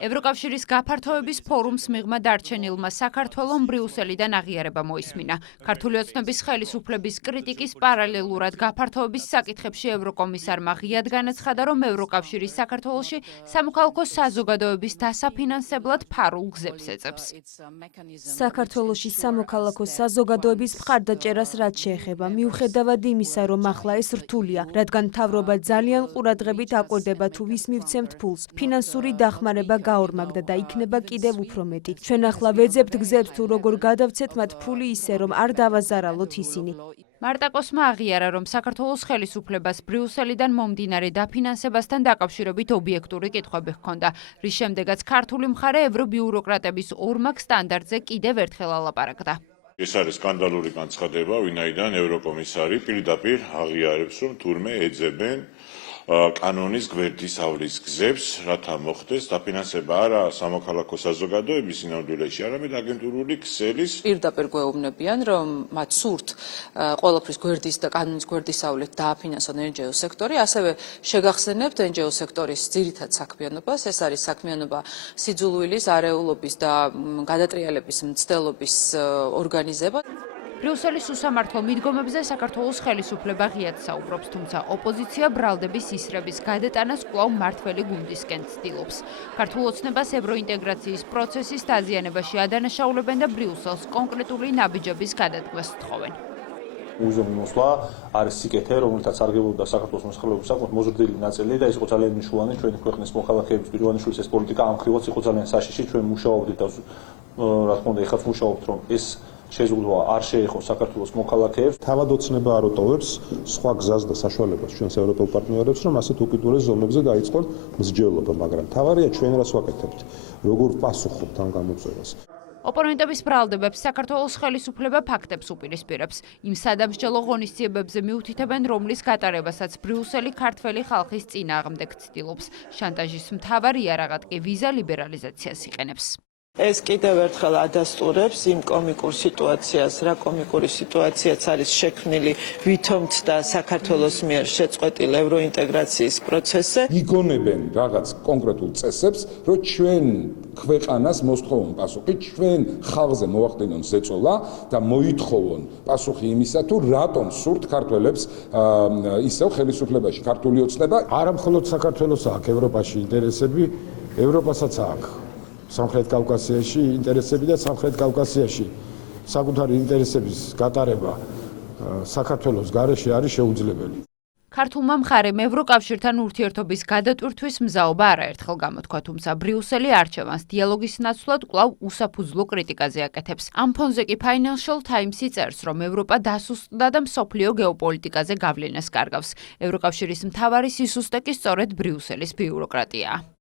ევროკავშირის გაფართოების ფორუმს მიღმა დარჩენილმა საქართველომ ბრიუსელიდან აღიარება მოისმინა. ქართული ოცნების ხელისუფლების კრიტიკის პარალელურად გაფართოების საკითხებში ევროკომისარმა ღიად განაცხადა, რომ ევროკავშირის საქართველოში სამოქალაქო საზოგადოების დასაფინანსებლად ფარულ გზებს ეძებს. საქართველოში სამოქალაქო საზოგადოების მხარდაჭერას რაც შეეხება, მიუხედავად იმისა, რომ ახლა ეს რთულია, რადგან მთავრობა ძალიან ყურადღებით აკვირდება თუ ვის მივცემთ ფულს, ფინანსური დახმარება გაორმაგდა და იქნება კიდევ უფრო მეტი. ჩვენ ახლა ვეძებთ გზებს თუ როგორ გადავცეთ მათ ფული ისე, რომ არ დავაზარალოთ ისინი. მარტაკოსმა აღიარა, რომ საქართველოს ხელისუფლებას ბრიუსელიდან მომდინარე დაფინანსებასთან დაკავშირებით ობიექტური კითხვები ჰქონდა, რის შემდეგაც ქართული მხარე ევრობიუროკრატების ორმაგ სტანდარტზე კიდევ ერთხელ ალაპარაკდა. ეს არის სკანდალური განცხადება, ვინაიდან ევროკომისარი პირდაპირ აღიარებს, რომ თურმე ეძებენ კანონის გვერდისავლის გზებს, რათა მოხდეს დაფინანსება არა სამოქალაქო საზოგადოების სინამდვილეში, არამედ აგენტურული ქსელის. პირდაპირ გვეუბნებიან, რომ მათ სურთ ყველაფრის გვერდის და კანონის გვერდისავლით დააფინანსონ NGO სექტორი, ასევე შეგახსენებთ NGO სექტორის ძირითად საქმიანობას, ეს არის საქმიანობა სიძულვილის, არეულობის და გადატრიალების მცდელობის ორგანიზება. ბრიუსელის უსამართლო მიდგომებზე საქართველოს ხელისუფლება ღიად საუბრობს, თუმცა ოპოზიცია ბრალდების ისრების გადატანას კვლავ მმართველი გუნდისკენ ცდილობს. ქართულ ოცნებას ევროინტეგრაციის პროცესის დაზიანებაში ადანაშაულებენ და ბრიუსელს კონკრეტული ნაბიჯების გადადგმას თხოვენ. უზომი მოსვლა არის სიკეთე, რომელთაც სარგებლობდა საქართველოს მოსახლეობის საკმაოდ მოზრდილი ნაწილი და ის იყო ძალიან მნიშვნელოვანი ჩვენი ქვეყნის მოქალაქეების პირვანიშვილის ეს პოლიტიკა ამ ხრივაც იყო ძალიან საშიში, ჩვენ მუშაობდით და რა თქმა უნდა ეხაც მუშაობთ, რომ ეს შეზღუდვა არ შეეხოს საქართველოს მოქალაქეებს. თავად ოცნება არ უტოვებს სხვა გზას და საშუალებას ჩვენს ევროპელ პარტნიორებს, რომ ასეთ უკიდურეს ზონებზე დაიწყონ მსჯელობა, მაგრამ თავარია ჩვენ რას ვაკეთებთ, როგორ ვპასუხობთ ამ გამოწვევას. ოპონენტების ბრალდებებს საქართველოს ხელისუფლება ფაქტებს უპირისპირებს. იმ სადამსჯელო ღონისძიებებზე მიუთითებენ, რომლის გატარებასაც ბრიუსელი ქართველი ხალხის წინააღმდეგ ცდილობს. შანტაჟის მთავარ იარაღად კი ვიზა ლიბერალიზაციას იყენებს. ეს კიდევ ერთხელ ადასტურებს იმ კომიკურ სიტუაციას, რა კომიკური სიტუაციაც არის შექმნილი ვითომთ და საქართველოს მიერ შეწყვეტილ ევროინტეგრაციის პროცესზე. იგონებენ რაღაც კონკრეტულ წესებს, რომ ჩვენ ქვეყანას მოსთხოვონ პასუხი, ჩვენ ხალხზე მოახდინონ ზეწოლა და მოითხოვონ პასუხი იმისა, თუ რატომ სურთ ქართველებს ისევ ხელისუფლებაში ქართული ოცნება. არა მხოლოდ საქართველოს აქვს ევროპაში ინტერესები, ევროპასაც აქვს. სამხრეთ კავკასიაში ინტერესები და სამხრეთ კავკასიაში საკუთარი ინტერესების გატარება საქართველოს გარეშე არის შეუძლებელი. ქართულმა მხარემ ევროკავშირთან ურთიერთობის გადატვირთვის მზაობა არაერთხელ გამოთქვა, თუმცა ბრიუსელი არჩევანს დიალოგის ნაცვლად კვლავ უსაფუძვლო კრიტიკაზე აკეთებს. ამ ფონზე კი Financial Times წერს, რომ ევროპა დასუსტდა და მსოფლიო გეოპოლიტიკაზე გავლენას კარგავს. ევროკავშირის მთავარი სისუსტე კი სწორედ ბრიუსელის ბიუროკრატიაა.